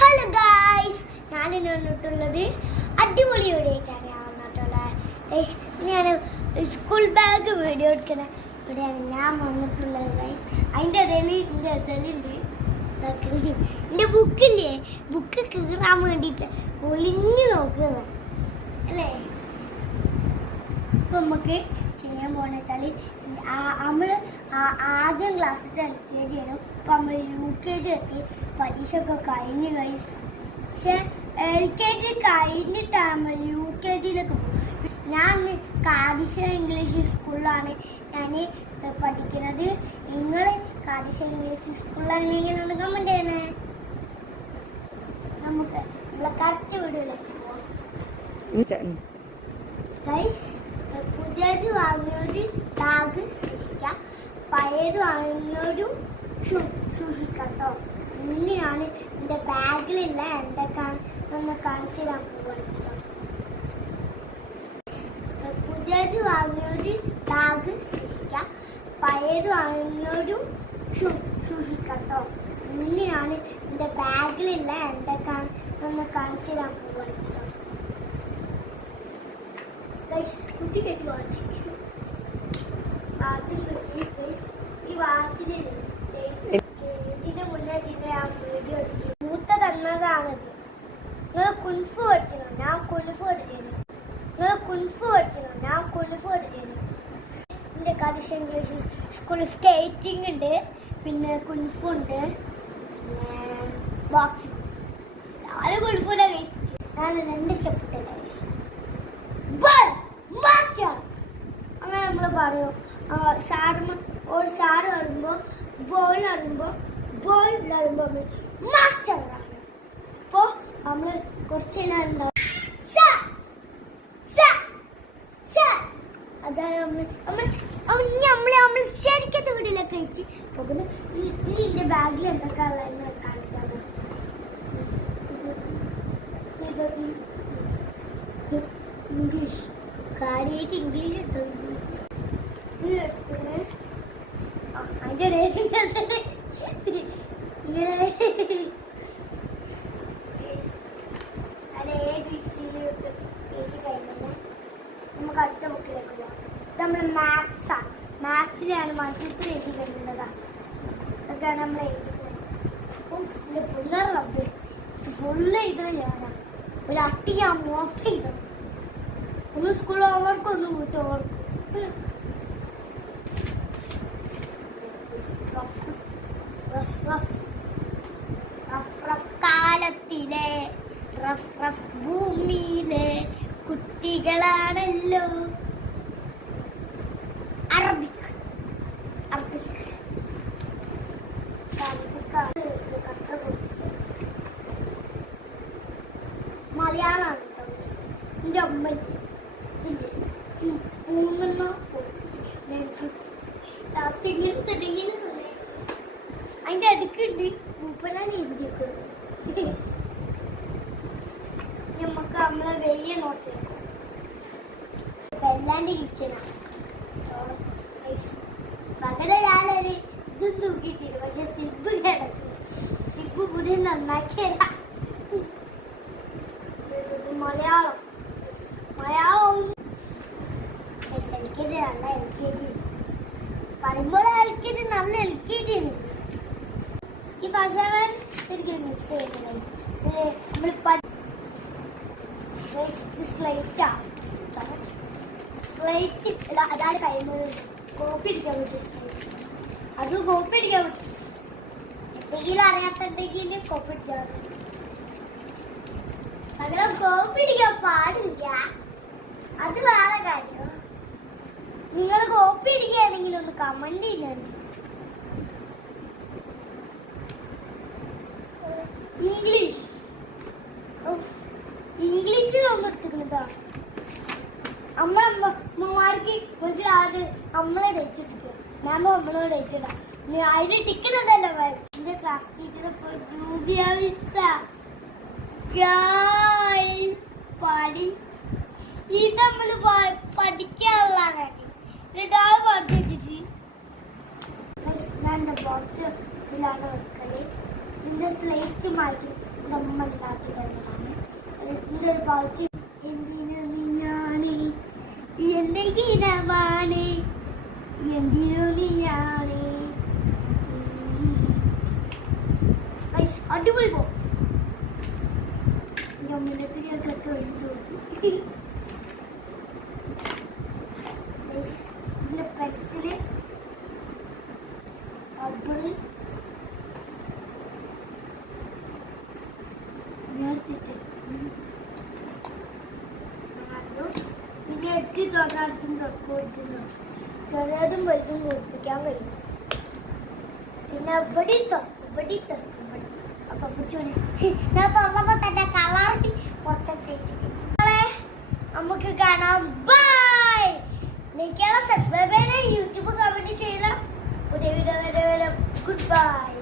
Hello guys, ഞാനിന്ന് വന്നിട്ടുള്ളത് അടിപൊളിയോടെയാണ് ഞാൻ വന്നിട്ടുള്ളത്. ഞാൻ സ്കൂൾ ബാഗ് വീഡിയോ എടുക്കുന്ന ഇവിടെയാണ് ഞാൻ വന്നിട്ടുള്ളത് ഗായ്സ്. അതിൻ്റെ ഇടയിൽ എൻ്റെ എസലുണ്ട്. എൻ്റെ ബുക്കില്ലേ, ബുക്ക് കീറാൻ വേണ്ടിയിട്ട് ഒളിഞ്ഞു നോക്കുന്നത് അല്ലേ. ഇപ്പം നമുക്ക് ചെയ്യാൻ പോകുന്ന വെച്ചാൽ നമ്മൾ ആദ്യം ക്ലാസ്സിൽ LKG ആണ്. ഇപ്പം നമ്മൾ UKG എത്തി. പരീക്ഷ ഒക്കെ കഴിഞ്ഞ് ഗൈസ്. പക്ഷെ LKG കഴിഞ്ഞിട്ടാണ് നമ്മൾ UKGയിലേക്ക് പോകും. ഞാൻ കാദിശ ഇംഗ്ലീഷ് സ്കൂളിലാണ് ഞാൻ പഠിക്കുന്നത്. നിങ്ങൾ കാദിശ ഇംഗ്ലീഷ് സ്കൂളിലാണെങ്കിലാണ് കമൻറ്റ് ചെയ്യണേ. നമുക്ക് നമ്മളെ കറക്റ്റ് വീഡിയോയിലേക്ക് പോവാം ഗൈസ്. പുതിയത് വാങ്ങിയൊരു ബാഗ് സൂക്ഷിക്കാം, പഴയത് വാങ്ങിയൊരു സൂക്ഷിക്കാട്ടോ. ഇങ്ങനെയാണ് എൻ്റെ ബാഗിലില്ല എന്തൊക്കെയാണ് നമ്മൾ കാണിച്ചു തരാൻ പോകട്ടോ. പുതിയത് വാങ്ങിയൊരു ബാഗ് സൂക്ഷിക്കാം, പഴയത് വാങ്ങിയൊരു സൂക്ഷിക്കാട്ടോ. ഇങ്ങനെയാണ് എൻ്റെ ബാഗിലില്ല എന്തൊക്കെയാണ് നമ്മൾ കാണിച്ചു തരാൻ പോകട്ടോ. കുട്ടി കെട്ടി വാച്ച് ഈ വാച്ചിന് ഇതിന്റെ മുന്നേ ഇതിന്റെ ആ വീഡിയോ എടുത്തു. മൂത്ത തന്നതാണത്. നിങ്ങൾ കുൻഫു പഠിച്ചോ, ഞാൻ കുൻഫു പഠിക്കുന്നു. നിങ്ങൾ കുൻഫു പഠിച്ചോ, ഞാൻ കുൻഫു പഠിക്കുന്നു. എൻ്റെ കാദിശ ഇംഗ്ലീഷ് സ്കൂളിൽ സ്കേറ്റിംഗ് ഉണ്ട്, പിന്നെ കുൻഫു ഉണ്ട്, പിന്നെ ബോക്സിംഗ്. നാല് കുൻഫുല കൈസ്. ഞാൻ 2 സ്റ്റെപ്പിട്ട കൈസ്. അങ്ങനെ നമ്മൾ പറയും. ഒരു സാറ് പറയുമ്പോൾ ബോൾ അറിയുമ്പോൾ മാസ്റ്റർ ആണ്. അപ്പോൾ നമ്മൾ കുറച്ച് ഉണ്ടാവും. അതാണ് നമ്മൾ ശരിക്കത്തെ വീട്ടിലൊക്കെ വെച്ച് പോകുന്നത്. ഇനി എൻ്റെ ബാഗിൽ എന്തൊക്കെ ഉള്ളതെന്ന് കാണിക്കാൻ ഇംഗ്ലീഷ് കാര്യമായിട്ട് ഇംഗ്ലീഷ് ഇട്ടു. അതിൻ്റെ നമുക്ക് അടുത്ത ബുക്കിലേക്ക് പോകാം. ഇത് നമ്മൾ മാത്സിലാണ് മറ്റത്ത് എഴുതി കഴിഞ്ഞതാണ്. അതൊക്കെയാണ് നമ്മൾ എഴുതി പിള്ളേരുടെ ഫുള്ള് എഴുതുന്ന ഞാനാണ്. ഒരു അട്ടി ഞാൻ മോസ്റ്റ് എഴുതണം. ഒന്ന് സ്കൂൾ ഹോംവർക്ക്, ഒന്ന് വീട്ടു ഹോംവർക്ക്. കാലത്തിലെ ഭൂമിയിലെ കുട്ടികളാണല്ലോ. അറബിക് മലയാളമാണ് എൻ്റെ അമ്മ. ലാസ്റ്റ് ഇങ്ങനെ അതിൻ്റെ അടുക്കുണ്ട് മൂപ്പനാണ് എഴുതിയൊക്കെ. നമുക്ക് നമ്മളെ വലിയ നോട്ട് വെല്ലാണ്ട് കിച്ചനാണ്. പകരം ഞാനൊരു ഇതും തൂക്കിയിട്ടില്ല, പക്ഷെ സിബ് കിടക്കും. സിബ് കൂടി നന്നാക്കിയല്ല. മലയാളം LKG നല്ല LKG പറയുമ്പോൾ LKG നല്ല LKG ആണ്. ഈ ഭാഷാവാൻ ശരിക്കും മിസ് ചെയ്യുന്നത്. നമ്മൾ സ്ലൈറ്റ് അതാണ് കഴിയുമ്പോൾ കോപ്പി അടിക്കാൻ പറ്റും. അത് കോപ്പി അടിക്കാൻ പറ്റും. എന്തെങ്കിലും അറിയാത്ത എന്തെങ്കിലും കോപ്പി അടിക്കാൻ പറ്റും. അങ്ങനെ കോപ്പി അടിക്കാൻ പാടില്ല, അത് വേറെ കാര്യം. നിങ്ങൾ കോപ്പി അടിക്കുകയാണെങ്കിൽ ഒന്ന് കമന്റ് ചെയ്യുന്നുണ്ട്. ഇംഗ്ലീഷിൽ ഒന്ന് എടുത്തിട്ടുള്ളതാ. അമ്മമാർക്ക് മനസ്സിലാത് നമ്മളെ ഡേറ്റ് നമ്മളോട് ഡേറ്റ് ഇടാം. അതിന് ടിക്കറ്റ് ഉണ്ടല്ലോ. എന്റെ ക്ലാസ് ടീച്ചർ ഇത് നമ്മൾ പഠിക്കാനുള്ള പഠിച്ചു വെച്ചിട്ട് ഞാൻ ബോക്സിലാണ് വെക്കല്. ഇതിന്റെ സ്ലേറ്റ് മാറ്റി നമ്മ ഉണ്ടാക്കി തന്നതാണ്. ഇതിൻ്റെ ഒരു പൗച്ച് എന്തിനു നീയാണ് എന്റെ ഗീതമാണ് എന്തിനു നീയാണ്. അടിപൊളി ബോക്സ്. മുന്നത്തിനൊക്കെ എടുത്തു ഇതിന്റെ പെൻസില് റബ്ബറ് നേർത്തിച്ച് പിന്നെ എട്ടി തൊള്ളായിരത്തും കൊടുക്കുന്നു. ചെറിയതും വലുതും കൊടുപ്പിക്കാൻ കഴിയും. പിന്നെ ഇവിടെ അപ്പൊ ഞാൻ തുറന്നപ്പോ തന്നെ കളറി പുറത്തൊക്കെ നമുക്ക് കാണാം. ബൈ. ലൈക്ക് സബ്സ്ക്രൈബ് ചെയ്യാൻ യൂട്യൂബ് കമന്റ് ചെയ്യണം. പുതിയ വീഡിയോ വരെ ഗുഡ് ബൈ.